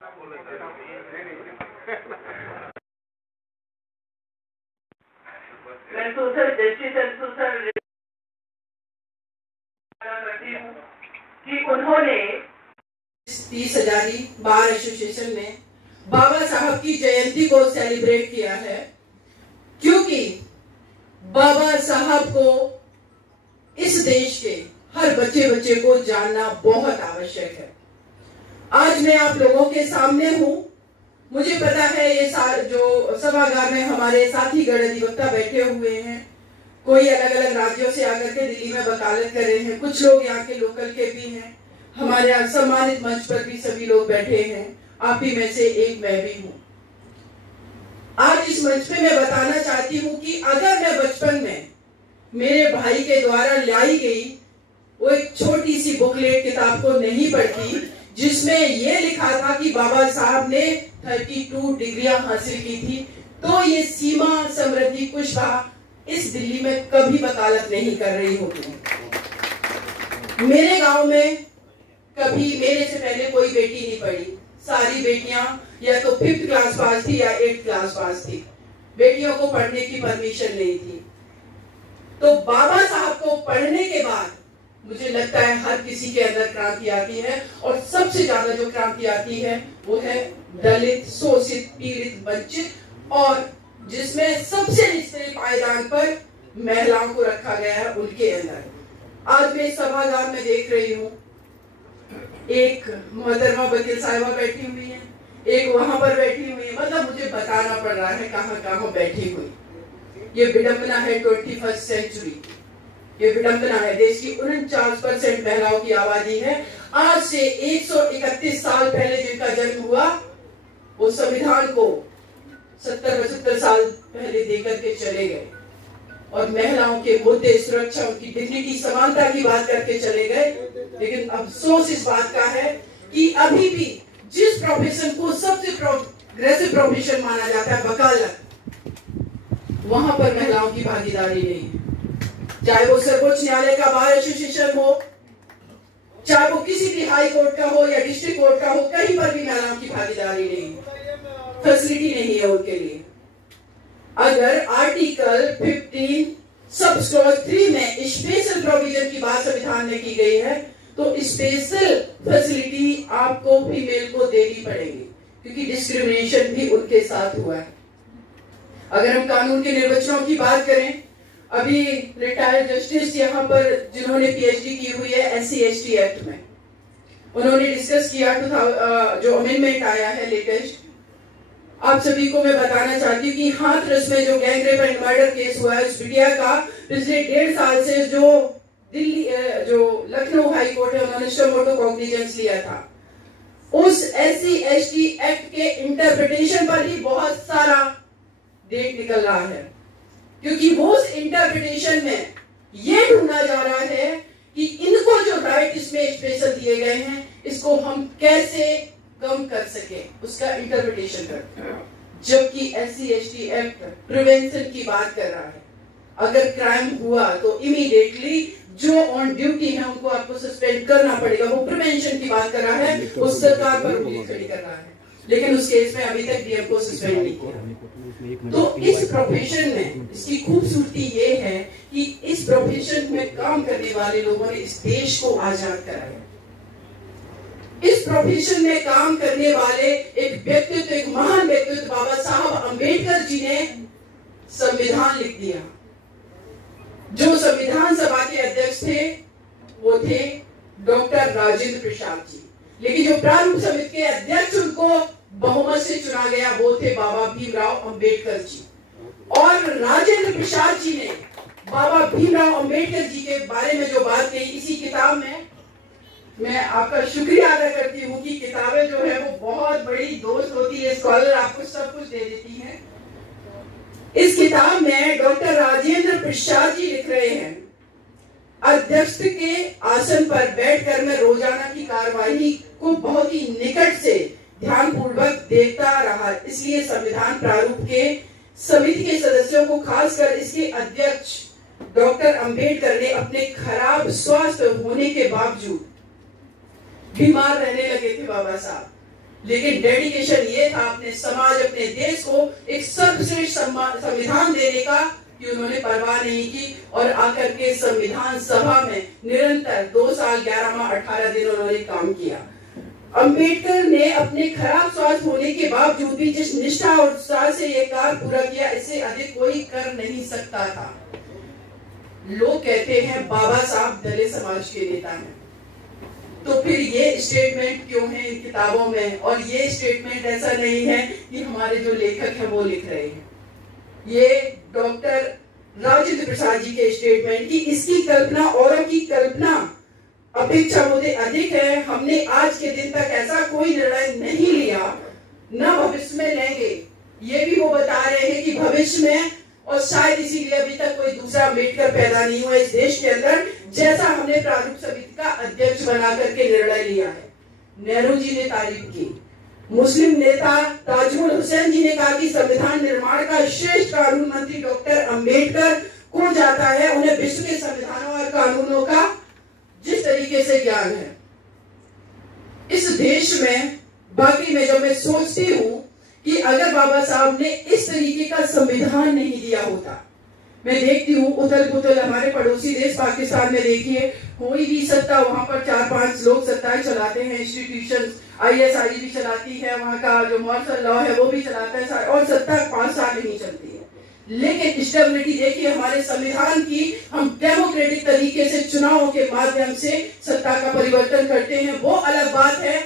कि उन्होंने 30,000 bar association में बाबा साहब की जयंती को सेलिब्रेट किया है, क्योंकि बाबा साहब को इस देश के हर बच्चे को जानना बहुत आवश्यक है। आज मैं आप लोगों के सामने हूँ। मुझे पता है ये जो सभागार में हमारे साथी गण अधिवक्ता बैठे हुए हैं, कोई अलग अलग राज्यों से आकर के दिल्ली में वकालत कर रहे हैं, कुछ लोग यहाँ के लोकल के भी हैं, हमारे सम्मानित मंच पर भी सभी लोग बैठे हैं, आप ही में से एक मैं भी हूँ। आज इस मंच पे मैं बताना चाहती हूँ कि अगर मैं बचपन में मेरे भाई के द्वारा लाई गई वो एक छोटी सी बुकलेट किताब को नहीं पढ़ती, जिसमें ये लिखा था कि बाबा साहब ने 32 डिग्रियां हासिल की थी, तो ये सीमा समृद्धि कुशवाहा इस दिल्ली में कभी वकालत नहीं कर रही होगी। मेरे गांव में कभी मेरे से पहले कोई बेटी नहीं पढ़ी, सारी बेटियां या तो 5th क्लास पास थी या 8th क्लास पास थी, बेटियों को पढ़ने की परमिशन नहीं थी। तो बाबा साहब को पढ़ने के बाद मुझे लगता है हर किसी के अंदर क्रांति आती है, और सबसे ज्यादा जो क्रांति आती है वो है दलित, शोषित, पीड़ित, वंचित, और जिसमें सबसे निचले पायदान पर महिलाओं को रखा गया है, उनके अंदर। आज मैं सभागार में देख रही हूँ, एक मोहतरमा वकील साहिबा बैठी हुई है, एक वहां पर बैठी हुई है, मतलब मुझे बताना पड़ रहा है कहाँ कहाँ बैठी हुई। ये विडंबना है 21st सेंचुरी, ये विडंबना है। देश की 49% महिलाओं की आबादी है। आज से 131 साल पहले जिनका जन्म हुआ, वो संविधान को 70-75 साल पहले देकर के चले गए, और महिलाओं के मुद्दे, सुरक्षा, उनकी डिग्निटी, समानता की बात करके चले गए। लेकिन अफसोस इस बात का है कि अभी भी जिस प्रोफेशन को सबसे प्रोग्रेसिव प्रोफेशन माना जाता है, वकालत, वहां पर महिलाओं की भागीदारी नहीं है। चाहे वो सर्वोच्च न्यायालय का बार एसोसिएशन हो, चाहे वो किसी भी हाई कोर्ट का हो या डिस्ट्रिक्ट कोर्ट का हो, कहीं पर भी महिलाओं की भागीदारी नहीं है, फैसिलिटी नहीं है उनके लिए। अगर आर्टिकल 15 सब क्लॉज 3 में स्पेशल प्रोविजन की बात संविधान में की गई है, तो स्पेशल फैसिलिटी आपको फीमेल को देनी पड़ेगी, क्योंकि डिस्क्रिमिनेशन भी उनके साथ हुआ है। अगर हम कानून के निर्वचनों की बात करें, अभी रिटायर्ड जस्टिस यहाँ पर जिन्होंने पीएचडी की हुई है SC/ST एक्ट में, उन्होंने डिस्कस किया जो अमेंडमेंट आया है लेटेस्ट। आप सभी को मैं बताना चाहती हूँ कि हाथरस में जो gang rape and murder case हुआ है, उस बिटिया का पिछले 1.5 साल से जो लखनऊ हाई कोर्ट है, उन्होंने स्टोमोटो कॉग्निजेंस लिया था। उस SC/ST एक्ट के इंटरप्रिटेशन पर ही बहुत सारा डेट निकल रहा है, क्योंकि वो उस इंटरप्रिटेशन में ये ढूंढा जा रहा है कि इनको जो राइट इसमें स्पेशल दिए गए हैं, इसको हम कैसे कम कर सके, उसका इंटरप्रिटेशन करते हैं। जबकि SC/ST एक्ट प्रिवेंशन की बात कर रहा है। अगर क्राइम हुआ तो इमीडिएटली जो ऑन ड्यूटी है उनको आपको सस्पेंड करना पड़ेगा, वो प्रिवेंशन की बात कर रहा है, वो सरकार पर उंगली खड़ी कर रहा है। लेकिन उस केस में अभी तक डीएम को सस्पेंड नहीं किया। तो इस प्रोफेशन में इसकी खूबसूरती ये है कि इस प्रोफेशन में काम करने वाले लोगों ने इस देश को आजाद कराया। इस प्रोफेशन में काम करने वाले एक व्यक्तित्व, एक महान व्यक्तित्व, बाबा साहब अंबेडकर जी ने संविधान लिख दिया। जो संविधान सभा के अध्यक्ष थे वो थे डॉक्टर राजेंद्र प्रसाद जी, लेकिन जो प्रारूप समिति के अध्यक्ष उनको बहुमत से चुना गया वो थे बाबा भीमराव अंबेडकर जी। और राजेंद्र प्रसाद जी ने बाबा भीमराव अंबेडकर जी के बारे में जो बात कही इसी किताब में, मैं आपका शुक्रिया अदा करती हूँ कि किताबें जो है वो बहुत बड़ी दोस्त होती है, स्कॉलर आपको सब कुछ दे देती हैं। इस किताब में डॉक्टर राजेंद्र प्रसाद जी लिख रहे हैं, अध्यक्ष के आसन पर बैठकर मैं रोजाना की कार्यवाही को बहुत ही निकट से ध्यानपूर्वक देखता रहा, इसलिए संविधान प्रारूप के समिति के सदस्यों को, खासकर इसके अध्यक्ष डॉक्टर अंबेडकर ने अपने खराब स्वास्थ्य होने के बावजूद, बीमार रहने लगे थे बाबा साहब, लेकिन डेडिकेशन ये था अपने समाज, अपने देश को एक सर्वश्रेष्ठ संविधान देने का कि उन्होंने परवाह नहीं की और आकर के संविधान सभा में निरंतर 2 साल 11 माह 18 दिन उन्होंने काम किया। अंबेडकर ने अपने खराब स्वास्थ्य होने के बावजूद भी जिस निष्ठा और उत्साह से ये कार्य पूरा किया, इससे अधिक कोई कर नहीं सकता था। लोग कहते हैं बाबा साहब दलित समाज के नेता हैं, तो फिर ये स्टेटमेंट क्यों है इन किताबों में? और ये स्टेटमेंट ऐसा नहीं है कि हमारे जो लेखक हैं वो लिख रहे हैं, ये डॉक्टर राजेंद्र प्रसाद जी के स्टेटमेंट की इसकी कल्पना औरों की कल्पना अपेक्षा मुझे अधिक है। हमने आज के दिन तक ऐसा कोई निर्णय नहीं लिया, न भविष्य में लेंगे। ये भी वो बता रहे हैं कि भविष्य में, और शायद इसीलिए अभी तक कोई दूसरा अम्बेडकर पैदा नहीं हुआ इस देश के अंदर, जैसा हमने प्रारूप समिति का अध्यक्ष बना करके निर्णय लिया है। नेहरू जी ने तारीफ की, मुस्लिम नेता ताजुल हुसैन जी ने कहा कि संविधान निर्माण का श्रेष्ठ कानून मंत्री डॉक्टर अंबेडकर को जाता है। उन्हें विश्व के संविधानों और कानूनों का जिस तरीके से ज्ञान है इस देश में, बाकी में जब मैं सोचती हूँ कि अगर बाबा साहब ने इस तरीके का संविधान नहीं दिया होता, मैं देखती हूँ उथल पुथल हमारे पड़ोसी देश पाकिस्तान में, देखिए कोई भी सत्ता वहां पर 4-5 लोग सत्ताएं चलाते हैं, इंस्टीट्यूशन ISI भी चलाती है, वहां का जो मार्शल लॉ है वो भी चलाता है, और सत्ता 5 साल नहीं चलती है। लेकिन स्टेबिलिटी देखिए हमारे संविधान की, हम डेमोक्रेटिक तरीके से चुनावों के माध्यम से सत्ता का परिवर्तन करते हैं। वो अलग बात है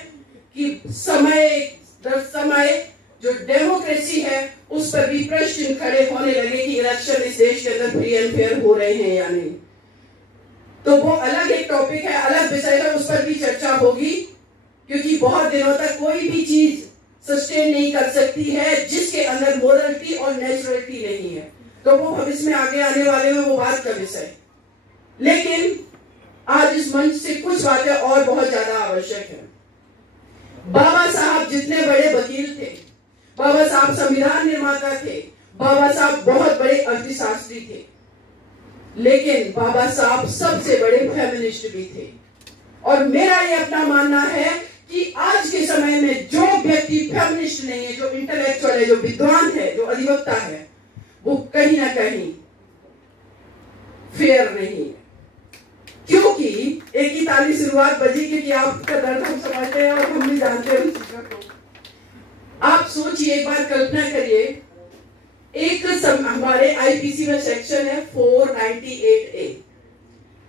कि समय दर समय जो डेमोक्रेसी है उस पर भी प्रश्न खड़े होने लगे कि इलेक्शन इस देश के अंदर फ्री एंड फेयर हो रहे हैं या नहीं। तो वो अलग एक टॉपिक है, अलग विषय है, उस पर भी चर्चा होगी, क्योंकि बहुत दिनों तक कोई भी चीज सस्टेन नहीं कर सकती है जिसके अंदर मोरलिटी और नेचुरलिटी नहीं है। तो वो भविष्य में आगे आने वाले में वो बात का विषय। लेकिन आज इस मंच से कुछ बातें और बहुत ज्यादा आवश्यक है। बाबा साहब जितने बड़े वकील थे, बाबा साहब संविधान निर्माता थे, बाबा साहब बहुत बड़े अर्थशास्त्री थे, लेकिन बाबा साहब सबसे बड़े फेमिनिस्ट भी थे। और मेरा ये अपना मानना है कि आज के समय में जो व्यक्ति फेमिनिस्ट नहीं है, जो इंटेलेक्चुअल है, जो विद्वान है, जो अधिवक्ता है, वो कहीं ना कहीं फेयर नहीं है। क्योंकि एक ही ताली शुरुआत बजी, क्योंकि आपका दर्द हम समझते हैं और हम भी जानते हैं उस चीज को। आप सोचिए, एक बार कल्पना करिए, एक हमारे IPC में सेक्शन है 498A,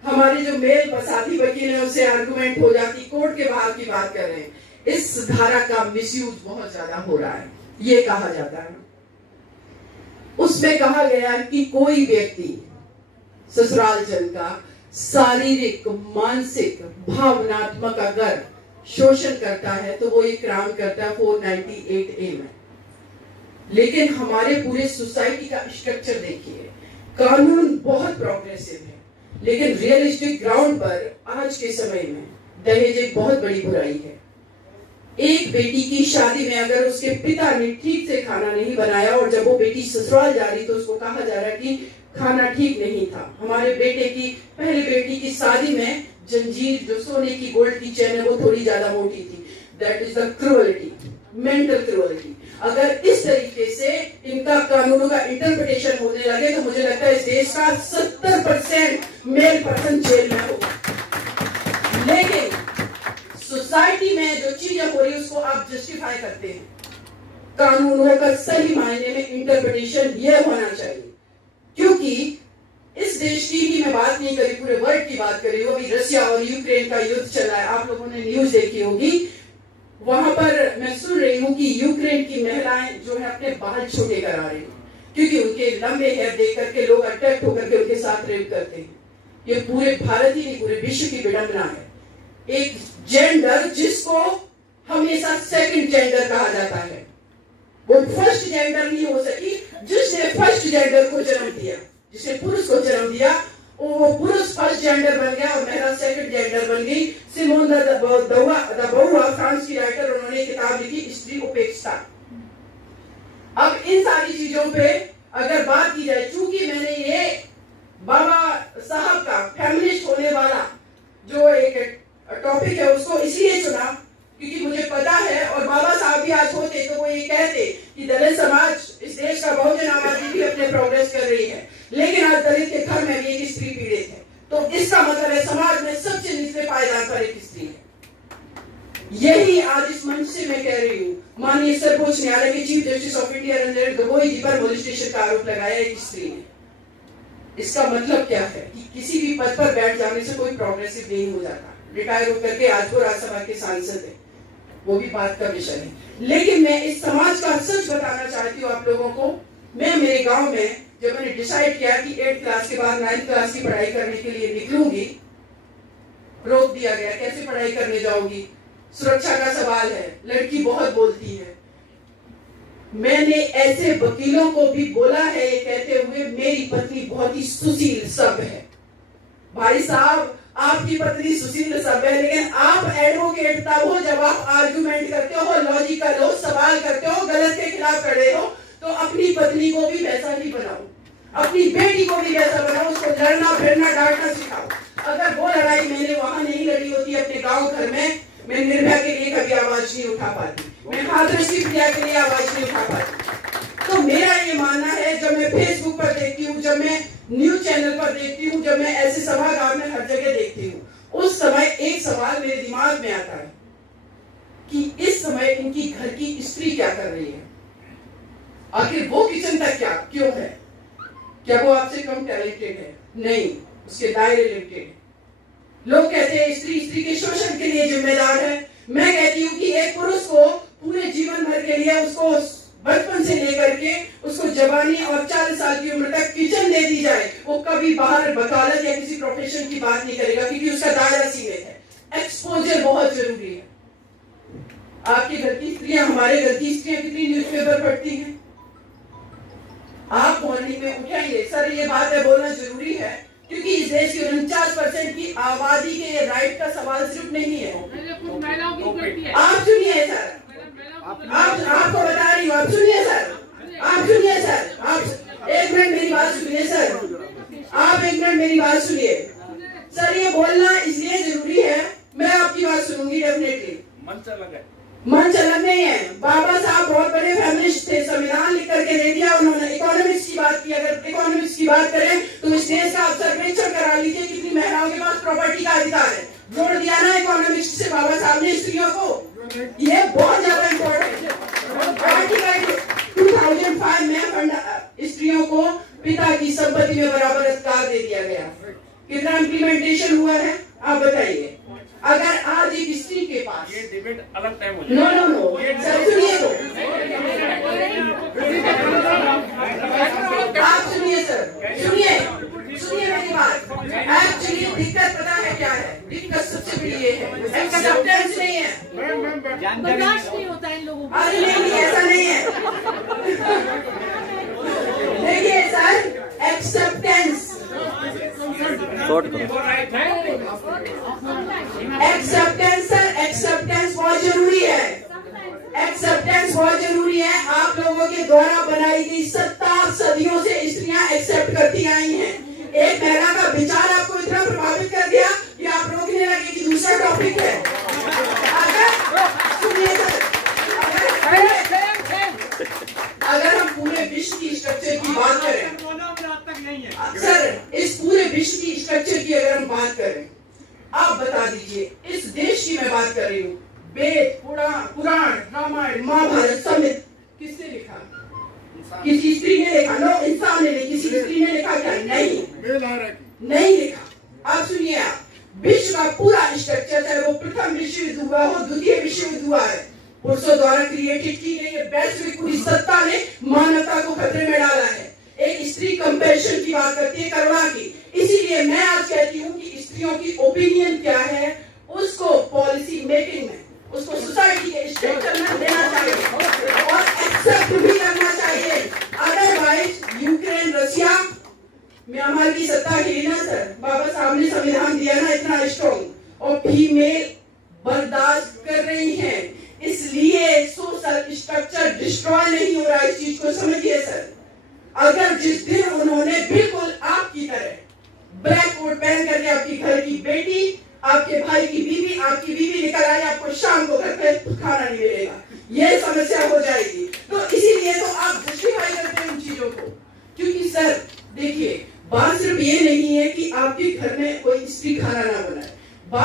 हमारे जो मेल बसाती वकील है उससे आर्गुमेंट हो जाती, कोर्ट के बाहर की बात कर रहे हैं, इस धारा का मिसयूज बहुत ज्यादा हो रहा है, ये कहा जाता है। उसमें कहा गया कि कोई व्यक्ति ससुराल जन का शारीरिक, मानसिक, भावनात्मक अगर शोषण करता है तो वो एक क्राइम करता है 498A में। लेकिन हमारे पूरे सोसाइटी का स्ट्रक्चर देखिए, कानून बहुत प्रोग्रेसिव है, लेकिन रियलिस्टिक ग्राउंड पर आज के समय में दहेज एक बहुत बड़ी बुराई है। एक बेटी की शादी में अगर उसके पिता ने ठीक से खाना नहीं बनाया और जब वो बेटी ससुराल जा रही तो उसको कहा जा रहा है कि खाना ठीक नहीं था। हमारे बेटे की, पहली बेटी की शादी में जंजीर, जो सोने की गोल्ड की चेन है, वो थोड़ी ज्यादा मोटी थी। That is the cruelty, mental cruelty. अगर इस तरीके से इनका कानूनों का इंटरप्रिटेशन होने लगे तो मुझे लगता है इस देश का 70% मेल पर्सन जेल में होगा। लेकिन सोसाइटी में जो चीजें हो रही है उसको आप जस्टिफाई करते हैं। कानूनों का सही मायने में इंटरप्रिटेशन यह होना चाहिए, क्योंकि इस देश की ही मैं बात नहीं करी, पूरे वर्ल्ड की बात करी हूँ। अभी रशिया और यूक्रेन का युद्ध चल रहा है, आप लोगों ने न्यूज देखी होगी। वहां पर मैं सुन रही हूँ कि यूक्रेन की महिलाएं जो है अपने बाल छोटे करा रही हैं, क्योंकि उनके लंबे हेयर देख करके लोग अट्रैक्ट होकर के उनके साथ रेप करते हैं। ये पूरे भारत ही नहीं, पूरे विश्व की विडंबना है। एक जेंडर जिसको हमेशा सेकंड जेंडर कहा जाता है, वो फर्स्ट जेंडर नहीं हो सकी। जिसने फर्स्ट जेंडर को जन्म दिया, जिसने पुरुष को जन्म दिया, वो पुरुष फर्स्ट जेंडर बन गया और महिला सेकंड जेंडर बन गई। सिमोन द beauvoir, फ्रांस की राइटर, उन्होंने किताब लिखी स्त्री उपेक्षा। अब इन सारी चीजों पे अगर बात की जाए, चूंकि मैंने ये बाबा साहब का फेमिनिस्ट होने वाला जो एक टॉपिक है उसको इसलिए चुना क्योंकि मुझे पता है, और बाबा रही है, लेकिन आज दलित के घर में भी एक स्त्री पीड़ित है, तो इसका मतलब है समाज में सबसे निचले पायदान पर एक स्त्री है। यही आज इस मंच से मैं कह रही हूँ। माननीय सर्वोच्च न्यायालय के chief justice of India Ranjan Gogoi ji पर मोलेस्टेशन का आरोप लगाया एक स्त्री ने। इसका मतलब क्या है कि किसी भी पद पर बैठ जाने से कोई प्रोग्रेसिव नहीं हो जाता। रिटायर होकर के आज वो राज्यसभा के सांसद है, वो भी बात का विषय है। लेकिन मैं इस समाज का सच बताना चाहती हूँ आप लोगों को। मैं मेरे गांव में जब मैंने डिसाइड किया कि 8th क्लास के बाद 9th क्लास की पढ़ाई करने के लिए निकलूंगी, रोक दिया गया। कैसे पढ़ाई करने जाओगी? सुरक्षा का सवाल है, लड़की बहुत बोलती है। मैंने ऐसे वकीलों को भी बोला है ये कहते हुए मेरी पत्नी बहुत ही सुशील सभ्य है। भाई साहब, आपकी पत्नी सुशील सभ्य है, लेकिन आप एडवोकेट तब हो जब आप आर्गुमेंट करते हो, लॉजिकल हो, सवाल करते हो, गलत के खिलाफ खड़े हो। तो अपनी पत्नी को भी वैसा ही बनाओ, अपनी बेटी को भी वैसा बनाओ, उसको लड़ना फिरना डांटना सिखाओ। अगर वो लड़ाई मैंने वहां नहीं लड़ी होती अपने गांव घर में, मैं निर्भया के लिए कभी आवाज नहीं उठा पाती, मैं हाथरस प्रिया के लिए आवाज नहीं उठा पाती। तो मेरा ये मानना है, जब मैं फेसबुक पर देखती हूँ, जब मैं न्यूज चैनल पर देखती हूँ, जब मैं ऐसे सभागार में हर जगह देखती हूँ, उस समय एक सवाल मेरे दिमाग में आता है कि इस समय इनकी घर की स्त्री क्या कर रही है? आखिर वो किचन तक क्या क्यों है? क्या वो आपसे कम टैलेंटेड है? नहीं, उसके दायरे लिमिटेड है। लोग कहते हैं स्त्री के शोषण के लिए जिम्मेदार है। मैं कहती हूँ कि एक पुरुष को पूरे जीवन भर के लिए, उसको बचपन से लेकर के उसको जवानी और 40 साल की उम्र तक किचन दे दी जाए, वो कभी बाहर वकालत या किसी प्रोफेशन की बात नहीं करेगा, क्योंकि उसका दायरा सीमित है। एक्सपोजर बहुत जरूरी है। आपके घर की स्त्रियां, हमारे घर की स्त्रियां कितनी न्यूज़पेपर पढ़ती हैं? आप मॉर्निंग में उठाइए। सर, ये बात है बोलना जरूरी है, क्योंकि इस देश की 49% की आबादी के ये राइट का सवाल सिर्फ नहीं है। आप सुनिए सर, आपको बता रही हूँ, आप सुनिए सर, आप सुनिए सर, आप एक मिनट मेरी बात सुनिए सर, आप एक मिनट मेरी बात सुनिए सर। ये बोलना इसलिए जरूरी है, मैं आपकी बात सुनूंगी डेफिनेटली। मंच अलग नहीं है। बाबा साहब बहुत बड़े फेमिनिस्ट थे, संविधान लिख करके दे दिया उन्होंने। इकोनॉमिक्स की बात की, अगर इकोनॉमिक्स की बात करें तो इस देश का आप सर्वेक्षण करा लीजिए कितनी महिलाओं के पास प्रॉपर्टी का अधिकार है। जोड़ दिया ना इकोनॉमिक्स से बाबा साहब ने स्त्रियों को। ये बहुत ज्यादा इम्पोर्टेंट है। आर्टिकल 2005 में स्त्रियों को पिता की संपत्ति में बराबर अधिकार दे दिया गया। कितना इम्प्लीमेंटेशन हुआ है आप बताइए? अगर आज एक स्त्री के पास, ये डिबेट अलग टाइम हो जाएगा। नो सर, सुनिए तो, आप सुनिए सर, सुनिए मेरी बात। एक्चुअली दिक्कत पता है क्या है? दिक्कत सबसे बड़ी ये है, एक्सेप्टेंस नहीं है, बर्दाश्त नहीं होता इन लोगों को। अरे नहीं, ऐसा नहीं है। देखिए सर, एक्सेप्टेंस एक्सेप्टेंस बहुत जरूरी है। एक्सेप्टेंस बहुत जरूरी है। आप लोगों के द्वारा बनाई गई 70 सदियों से स्त्रियां एक्सेप्ट करती आई हैं। एक महिला का विचार आपको इतना प्रभावित कर दिया कि आप रोकने लगे कि दूसरा टॉपिक है। अगर हम पूरे विश्व की स्ट्रक्चर की बात करें सर, इस पूरे विश्व की स्ट्रक्चर की अगर हम बात करें, आप बता दीजिए, इस देश की मैं बात कर रही हूँ, वेद, पुराण, रामायण, महाभारत समेत किसने लिखा? किसी स्त्री ने लिखा? नो, इंसान ने नहीं, किसी स्त्री ने लिखा क्या? नहीं लिखा। आप सुनिए, आप विश्व का पूरा स्ट्रक्चर, चाहे वो प्रथम विश्व युद्ध हुआ हो, द्वितीय विश्व युद्ध हुआ है, पुरुषों द्वारा क्रिएटेड की गई वैश्विक पूरी सत्ता ने मानवता को खतरे में डाला है। एक स्त्री कंपैशन की बात करती है, करुणा की। इसीलिए मैं आज कहती हूँ कि स्त्रियों की ओपिनियन क्या है, उसको पॉलिसी मेकिंग में, उसको सोसाइटी के स्ट्रक्चर में देना चाहिए और एक्सेप्ट भी करना चाहिए। अदरवाइज यूक्रेन, रशिया, म्यांमार की सत्ता हिली ना सर। बाबा साहब ने संविधान दिया ना इतना स्ट्रॉन्ग, और फीमेल बर्दाश्त कर रही हैं, इसलिए सोशल स्ट्रक्चर डिस्ट्रॉय नहीं हो रहा है। इस चीज को समझिए सर। अगर जिस दिन उन्होंने बिल्कुल आपकी तरह ब्लैक कोट पहन करके आपकी घर की बेटी, आपके भाई की बीवी, आपकी बीवी निकल आई, आपको शाम को घर पे खाना नहीं मिलेगा, ये समस्या हो जाएगी। तो इसीलिए तो आप जस्टिफाई करते हैं उन चीजों को, क्योंकि सर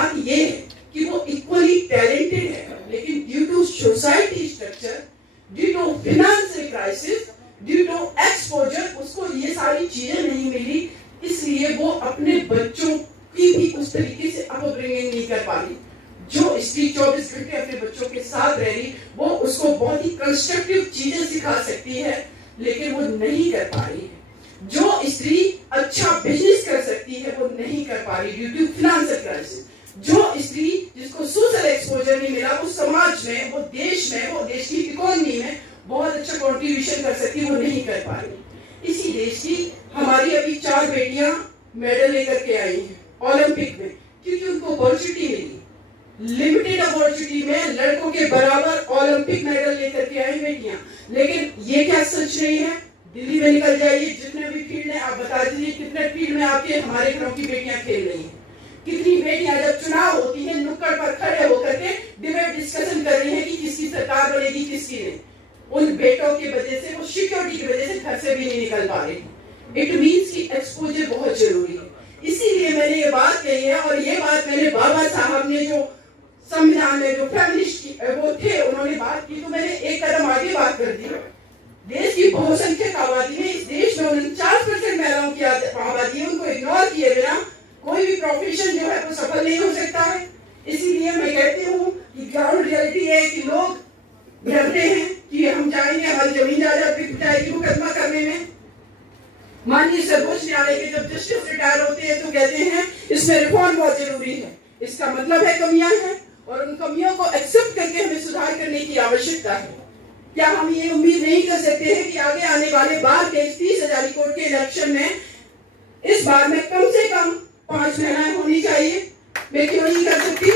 बात ये है कि वो इक्वली टैलेंटेड है, लेकिन due to society structure, due to financial crisis, due to exposure, उसको ये सारी चीजें नहीं मिली, इसलिए वो अपने बच्चों की भी उस तरीके से अपब्रिंगिंग नहीं कर पा रही। जो स्त्री 24 घंटे अपने बच्चों के साथ रह रही, वो उसको बहुत ही कंस्ट्रक्टिव चीजें सिखा सकती है, लेकिन वो नहीं कर पा रही है। जो स्त्री अच्छा बिजनेस कर सकती है, वो नहीं कर पा रही ड्यू टू फाइनेंशियल क्राइसिस। जो स्त्री जिसको सोशल एक्सपोजर नहीं मिला, वो समाज में, वो देश की इकोनॉमी में बहुत अच्छा कंट्रीब्यूशन कर सकती है, वो नहीं कर पा रही। इसी देश की हमारी अभी 4 बेटियां मेडल लेकर के आई हैं ओलंपिक में, क्योंकि उनको अपॉर्चुनिटी मिली। लिमिटेड अपॉर्चुनिटी में लड़कों के बराबर ओलंपिक मेडल लेकर के आई बेटियां। लेकिन ये क्या सच नहीं है? दिल्ली में निकल जाइए, जितने भी फील्ड है आप बता दीजिए कितने फील्ड में आपके हमारे घरों की बेटियां खेल रही हैं। कितनी बेटियां जब चुनाव होती है नुक्कड़ पर खड़े होकर के डिबेट डिस्कशन कर रही है कि किसकी सरकार बनेगी किसकी नहीं। उन बेटों की वजह से, वो सिक्योरिटी की वजह से घर से भी नहीं निकल पा रही। इट मीन्स कि एक्सपोजर बहुत जरूरी है। इसीलिए मैंने ये बात कही है, और ये बात मैंने बाबा साहब ने जो संविधान में जो फेमिनिस्ट वो थे उन्होंने बात की, तो मैंने एक कदम आगे बात कर दी। देश की बहुसंख्यक आबादी में, इस देश में 49% महिलाओं की आबादी है, उनको इग्नोर किए बिना कोई भी प्रोफेशन जो है वो सफल नहीं हो सकता है। इसीलिए मैं कहती हूँ कि ग्राउंड रियलिटी है कि लोग डरते हैं कि हम जाएंगे, हमारी जमीन जायदाद बिक जाएगी मुकदमा करने में। माननीय सर्वोच्च न्यायालय के जब जस्टिस रिटायर होते हैं तो कहते हैं इसमें रिफॉर्म बहुत जरूरी है। इसका मतलब है कमियां हैं, और उन कमियों को एक्सेप्ट करके हमें सुधार करने की आवश्यकता है। क्या हम ये उम्मीद नहीं कर सकते हैं कि आगे आने वाले बार के 30 हजारी कोर्ट के इलेक्शन में इस बार में कम से कम 5 महिलाएं होनी चाहिए? मैं क्यों नहीं कर सकती?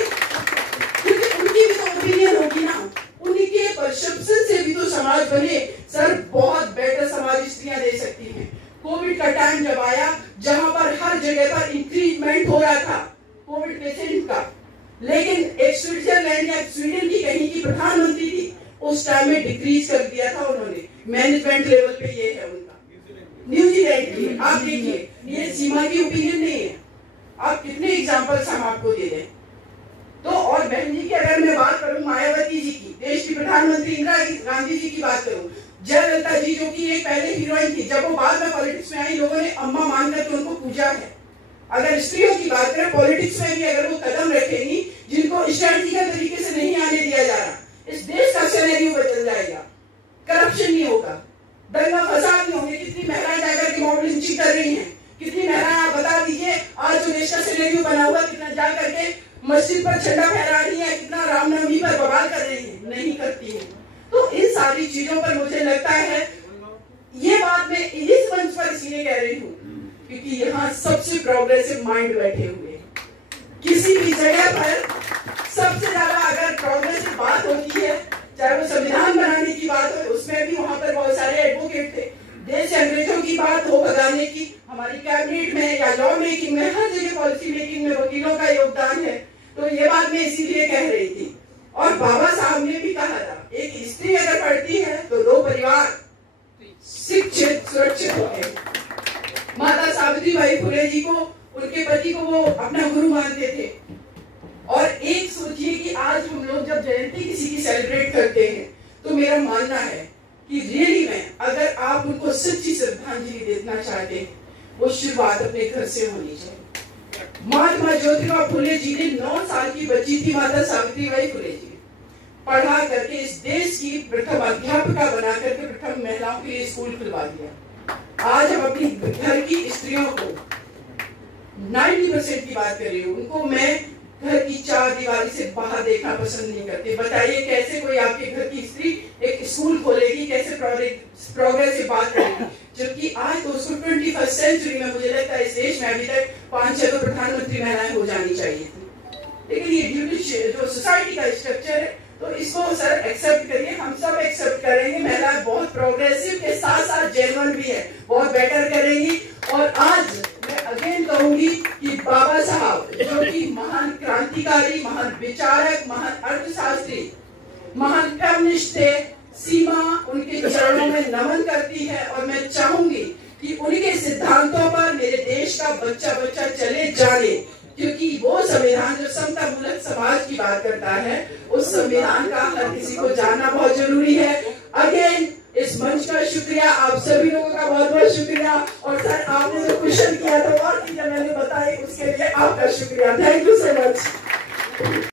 क्योंकि उनकी भी तो ओपिनियन होगी ना, उनके परसेप्शन से भी तो समाज बने। सर, बहुत बेटर समाज स्त्रियां दे सकती हैं। कोविड का टाइम जब आया, जहां पर हर जगह पर इंक्रीजमेंट हो रहा था कोविड पेशेंट का, लेकिन एक स्विट्जरलैंड या स्वीडन की कहीं की प्रधानमंत्री थी, उस टाइम में डिक्रीज कर दिया था उन्होंने। मैनेजमेंट लेवल पे ये है उनका। न्यूजीलैंड की आप देखिए, ये सीमा की ओपिनियन नहीं है। आप कितने एग्जांपल्स हम आपको दे दें। तो और बहन जी की अगर मैं बात करूं, मायावती जी की, देश की प्रधानमंत्री इंदिरा गांधी जी की बात करूं, जयललिता जी जो कि एक पहले हीरोइन थी, जब वो बाद में पॉलिटिक्स में आई, लोगों ने अम्मा मानकर के उनको पूजा है। अगर स्त्रियों की बात करें, पॉलिटिक्स में भी अगर वो कदम रखेंगी जिनको स्ट्रेटजिकल तरीके से नहीं आने दिया जा रहा, इस देश का सिनेरियो बदल जाएगा। करप्शन नहीं होगा, दंगा फसाद नहीं होंगे। कितनी महिलाएं जाकर के मॉब लिंचिंग कर रही हैं, कितनी महिलाएं आप बता दीजिए आज जो देश का सिनेरियो बना हुआ, कितना जा करके मस्जिद पर झंडा फहरा रही है, कितना रामनवमी पर बवाल कर रही है, नहीं करती है। तो इन सारी चीजों पर मुझे लगता है, ये बात मैं इस मंच पर इसलिए कह रही हूँ क्योंकि यहाँ सबसे प्रोग्रेसिव माइंड बैठे हुए हैं। किसी भी जगह पर सबसे ज्यादा अगर प्रोग्रेसिव बात होती है, चाहे वो संविधान बनाने की बात हो, उसमें भी वहां पर बहुत सारे एडवोकेट थे। देश से अंग्रेजों की बात हो भगाने की, हमारी कैबिनेट में या लॉ मेकिंग में, हर जगह पॉलिसी मेकिंग में वकीलों का योगदान है। तो ये बात मैं इसीलिए कह रही थी। और बाबा साहब ने भी कहा था, एक स्त्री अगर पढ़ती है तो 2 परिवार शिक्षित सुरक्षित होते हैं। माता सावित्रीबाई फुले जी को, उनके पति को वो अपना गुरु मानते थे। और एक सोचिए कि आज हम लोग जब जयंती किसी की सेलिब्रेट करते हैं, तो मेरा मानना है कि रियली में अगर आप उनको सच्ची श्रद्धांजलि देना चाहते हैं, वो शुरुआत अपने घर से होनी चाहिए। महात्मा ज्योतिबा फुले जी ने 9 साल की बच्ची थी माता सावित्रीबाई फुले जी, पढ़ा करके इस देश की प्रथम अध्यापिका बना करके प्रथम महिलाओं के लिए स्कूल खुलवा दिया। आज हम अपनी घर की स्त्रियों को 90% की बात कर रही हूँ, उनको मैं घर की 4 दीवारी से बाहर देखना पसंद नहीं करते। बताइए कैसे कोई आपके घर की स्त्री एक स्कूल खोलेगी, कैसे प्रोग्रेस से बात करेगी? जबकि आज दोस्तों 21st सेंचुरी में मुझे लगता है इस देश में अभी तक 5-6 तो प्रधानमंत्री महिलाएं हो जानी चाहिए थी। लेकिन ये ड्यूटी जो सोसाइटी का स्ट्रक्चर है, तो इसको सर एक्सेप्ट करिए, हम सब एक्सेप्ट करेंगे। महिलाएं बहुत प्रोग्रेसिव के साथ साथ जेन्युइन भी है, बहुत बेटर करेंगी। और आज मैं अगेन कहूंगी कि बाबा साहब जो कि महान क्रांतिकारी, महान विचारक, महान अर्थशास्त्री, महान फेमिनिस्ट थे, सीमा उनके चरणों में नमन करती है। और मैं चाहूंगी कि उनके सिद्धांतों पर मेरे देश का बच्चा बच्चा चले जाने, क्योंकि वो संविधान जो समता मूलक समाज की बात करता है, उस संविधान का हर किसी को जानना बहुत जरूरी है। अगेन इस मंच का शुक्रिया, आप सभी लोगों का बहुत बहुत शुक्रिया। और सर आपने जो क्वेश्चन किया था और चीजें मैंने बताई उसके लिए आपका शुक्रिया। Thank you so much.